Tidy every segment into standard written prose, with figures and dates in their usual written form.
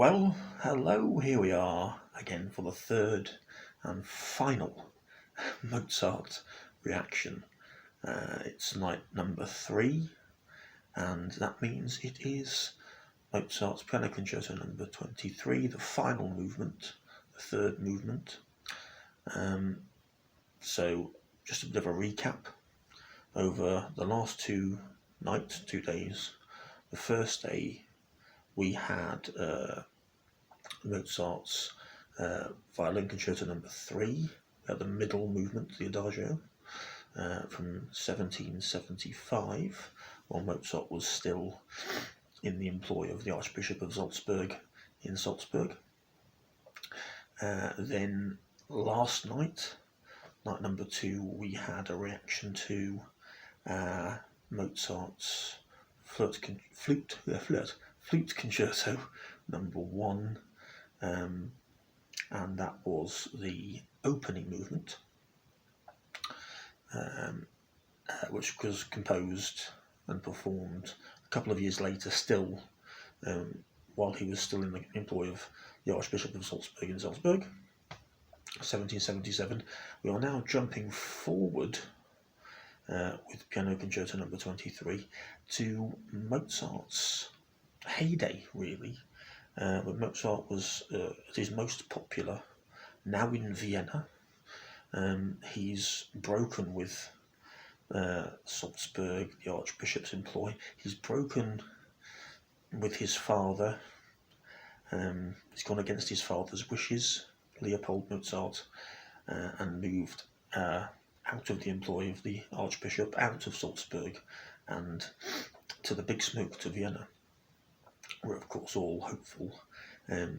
Well, hello, here we are again for the third and final Mozart reaction. It's night number 3, and that means it is Mozart's Piano Concerto number 23, the final movement, the third movement. So, just a bit of a recap over the last 2 nights, 2 days. The first day we had Mozart's Violin Concerto number 3, the middle movement, the Adagio, from 1775, while Mozart was still in the employ of the Archbishop of Salzburg in Salzburg. Then last night, night number 2, we had a reaction to Mozart's Flute Concerto number 1, and that was the opening movement, which was composed and performed a couple of years later, still while he was still in the employ of the Archbishop of Salzburg in Salzburg, 1777. We are now jumping forward with Piano Concerto number 23 to Mozart's heyday, really. But Mozart was at his most popular now in Vienna. He's broken with Salzburg, the Archbishop's employ. He's broken with his father. He's gone against his father's wishes, Leopold Mozart, and moved out of the employ of the Archbishop, out of Salzburg, and to the Big Smoke, to Vienna, where of course all hopeful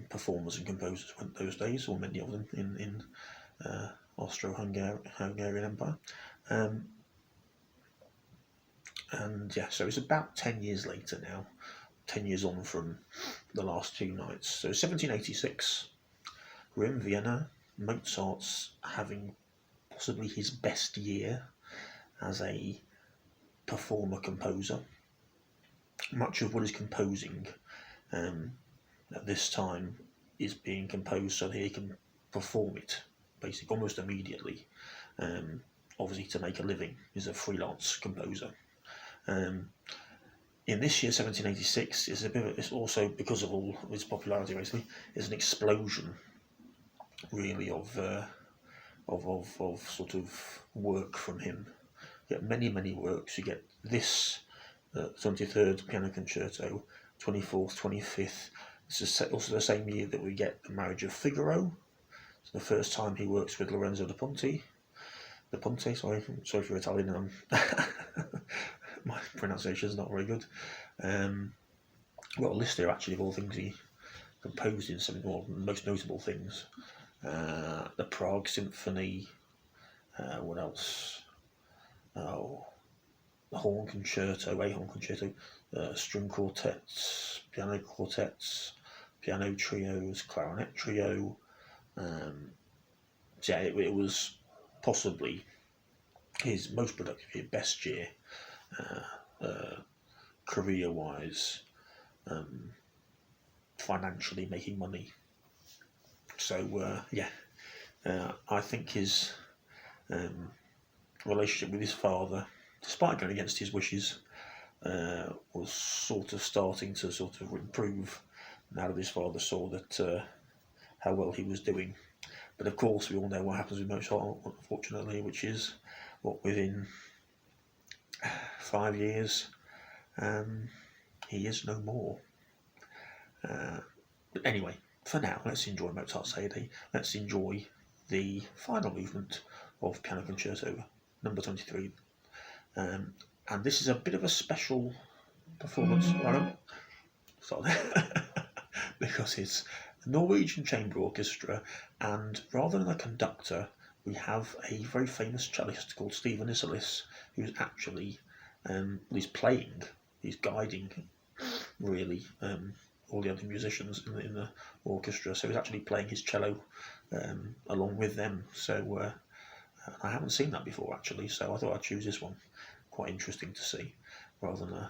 performers and composers went those days, or many of them in Austro-Hungarian Empire. And yeah, so it's about 10 years later now, 10 years on from the last 2 nights. So 1786, we're in Vienna. Mozart's having possibly his best year as a performer-composer. Much of what he's composing at this time is being composed so that he can perform it, basically, almost immediately. Obviously, to make a living, he's a freelance composer. In this year, 1786, it's also, because of all his popularity, basically, is an explosion, really, of sort of work from him. You get many works. You get this 23rd Piano Concerto, 24th, 25th. This is also the same year that we get The Marriage of Figaro. It's the first time he works with Lorenzo da Ponte. Sorry for your Italian. My pronunciation is not very good. Well, a list here actually of all things he composed in some more most notable things. The Prague Symphony. What else? Oh, the Horn Concerto, a Horn Concerto, string quartets, piano trios, clarinet trio. Yeah, it was possibly his most productive year, best year, career-wise, financially making money. So I think his relationship with his father, despite going against his wishes, was sort of starting to sort of improve now that his father saw that how well he was doing. But of course, we all know what happens with Mozart, unfortunately, which is within 5 years, he is no more. But anyway, for now, let's enjoy Mozart's heyday. Let's enjoy the final movement of Piano Concerto number 23. And this is a bit of a special performance, because it's the Norwegian Chamber Orchestra, and rather than a conductor, we have a very famous cellist called Stephen Isserlis, who's actually he's guiding, really, all the other musicians in the orchestra. So he's actually playing his cello along with them. So I haven't seen that before, actually, so I thought I'd choose this one. Quite interesting to see, rather than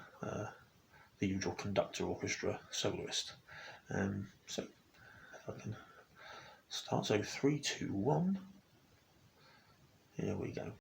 the usual conductor orchestra soloist. So if I can start, so 3, 2, 1. Here we go.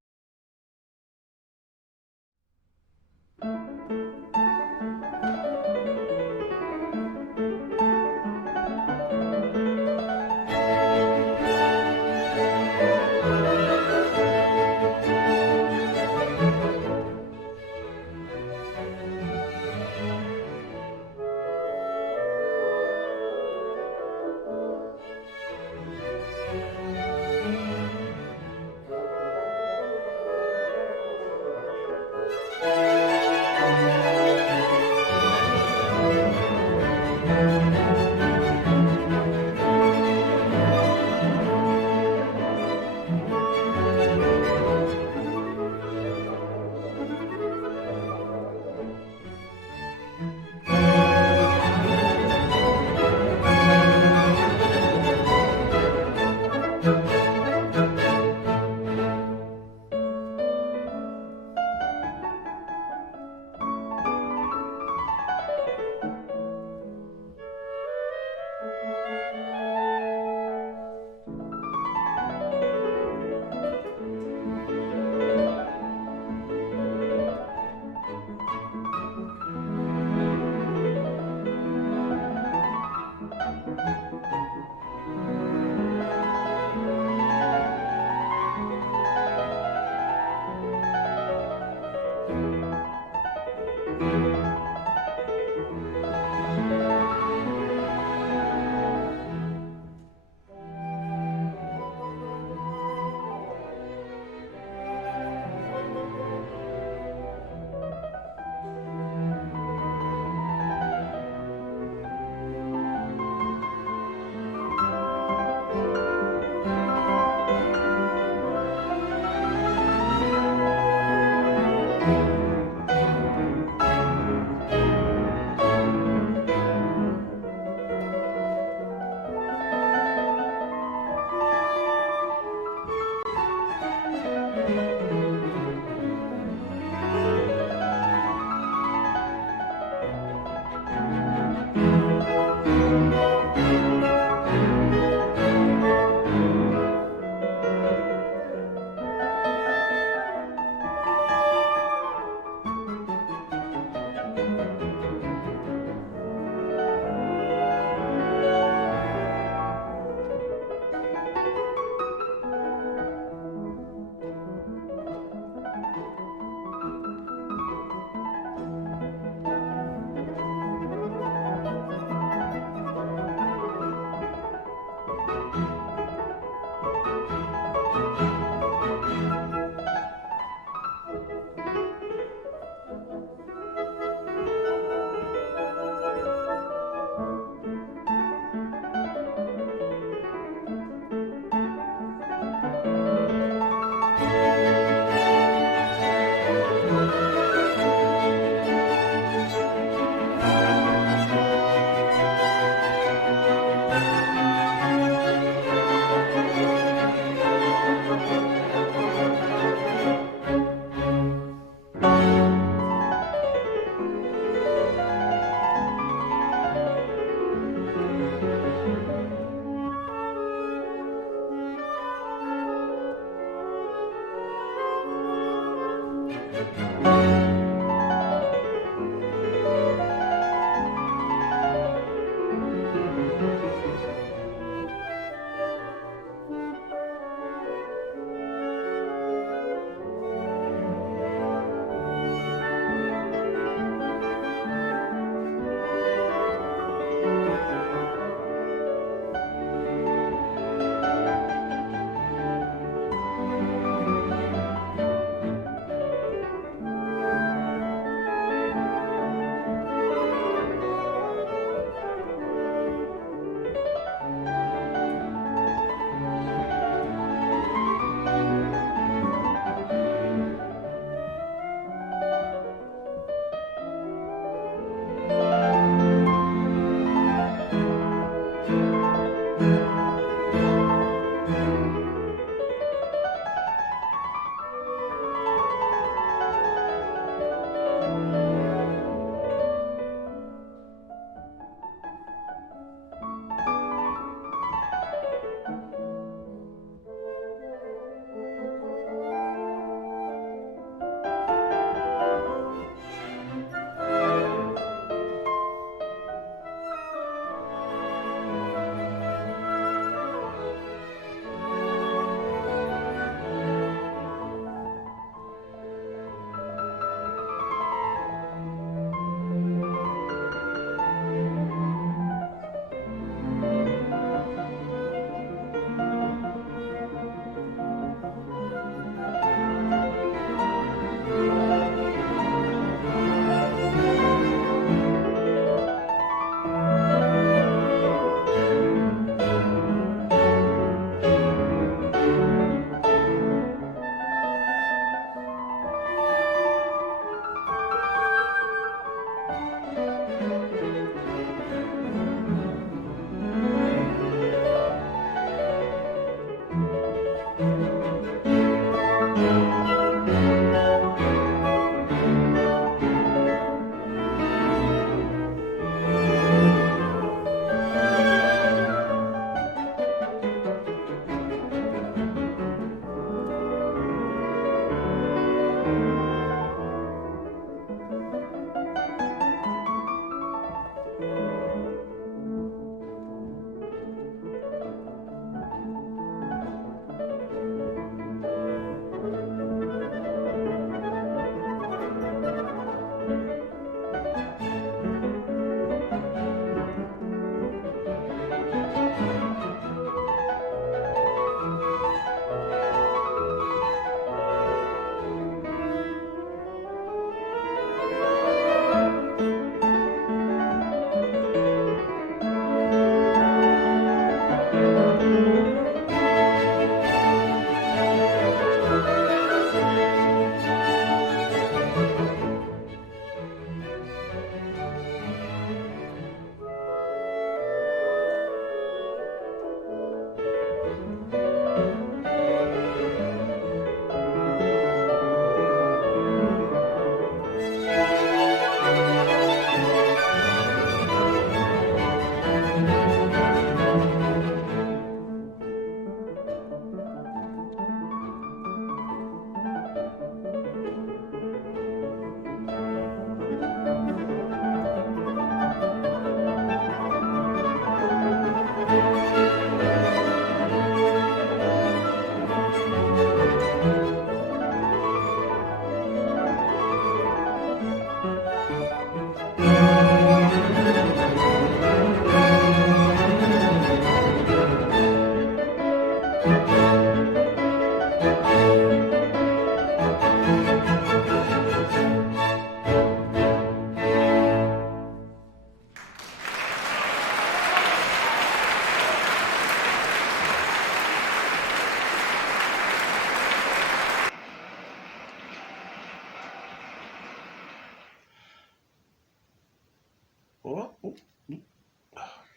Oh,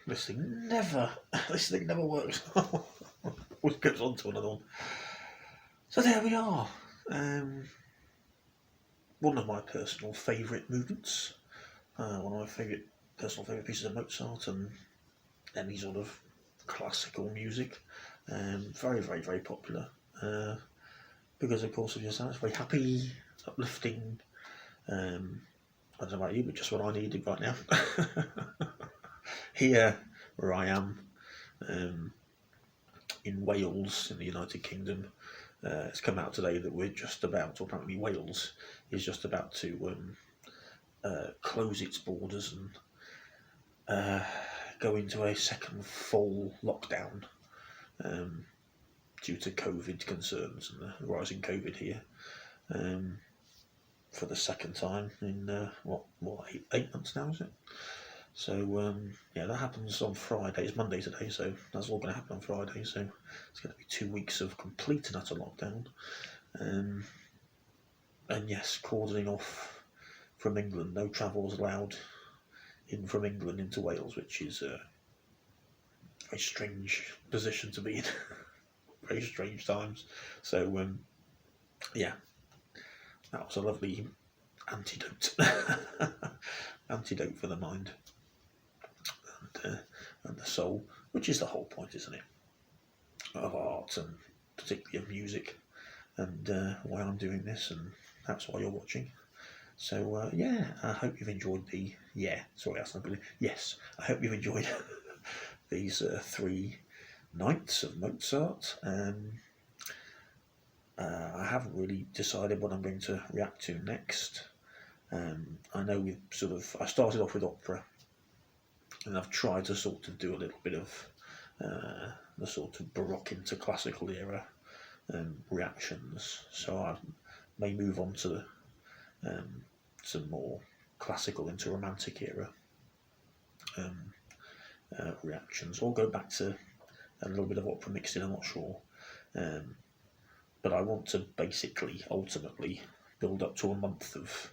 this thing never works. Always goes on to another one. So there we are. One of my personal favourite movements. One of my personal favourite pieces of Mozart and any sort of classical music. Very, very, very popular. Because of course, it's very happy, uplifting. I don't know about you, but just what I needed right now. Here, where I am, in Wales, in the United Kingdom, it's come out today that we're just about, or apparently Wales is just about to close its borders and go into a second full lockdown due to COVID concerns and the rising COVID here for the second time in eight months now, is it? So yeah, that happens on Friday. It's Monday today, so that's all going to happen on Friday. So it's going to be 2 weeks of complete and utter lockdown. And yes, cordoning off from England. No travel is allowed in from England into Wales, which is a very strange position to be in. Very strange times. So yeah, that was a lovely antidote. Antidote for the mind and the soul, which is the whole point, isn't it, of art and particularly of music, and why I'm doing this, and that's why you're watching. So yeah, I hope you've enjoyed yes, I hope you've enjoyed these 3 nights of Mozart. I haven't really decided what I'm going to react to next. I know I started off with opera, and I've tried to sort of do a little bit of the sort of Baroque into classical era reactions. So I may move on to some more classical into romantic era reactions, or go back to a little bit of opera mixed in, I'm not sure. But I want to ultimately build up to a month of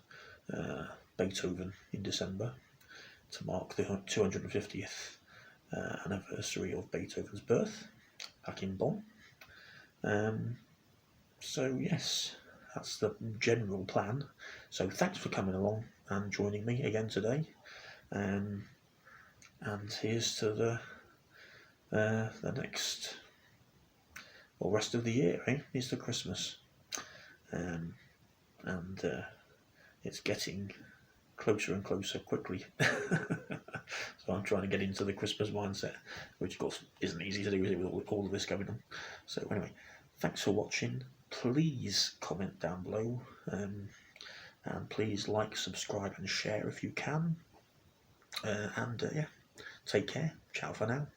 Beethoven in December to mark the 250th anniversary of Beethoven's birth back in Bonn. So yes, that's the general plan. So thanks for coming along and joining me again today. And here's to the next, rest of the year, Here's to Christmas. And it's getting closer and closer quickly. So I'm trying to get into the Christmas mindset, which of course isn't easy to do with all of this going on. So anyway, thanks for watching. Please comment down below, and please like, subscribe and share if you can. Yeah, take care. Ciao for now.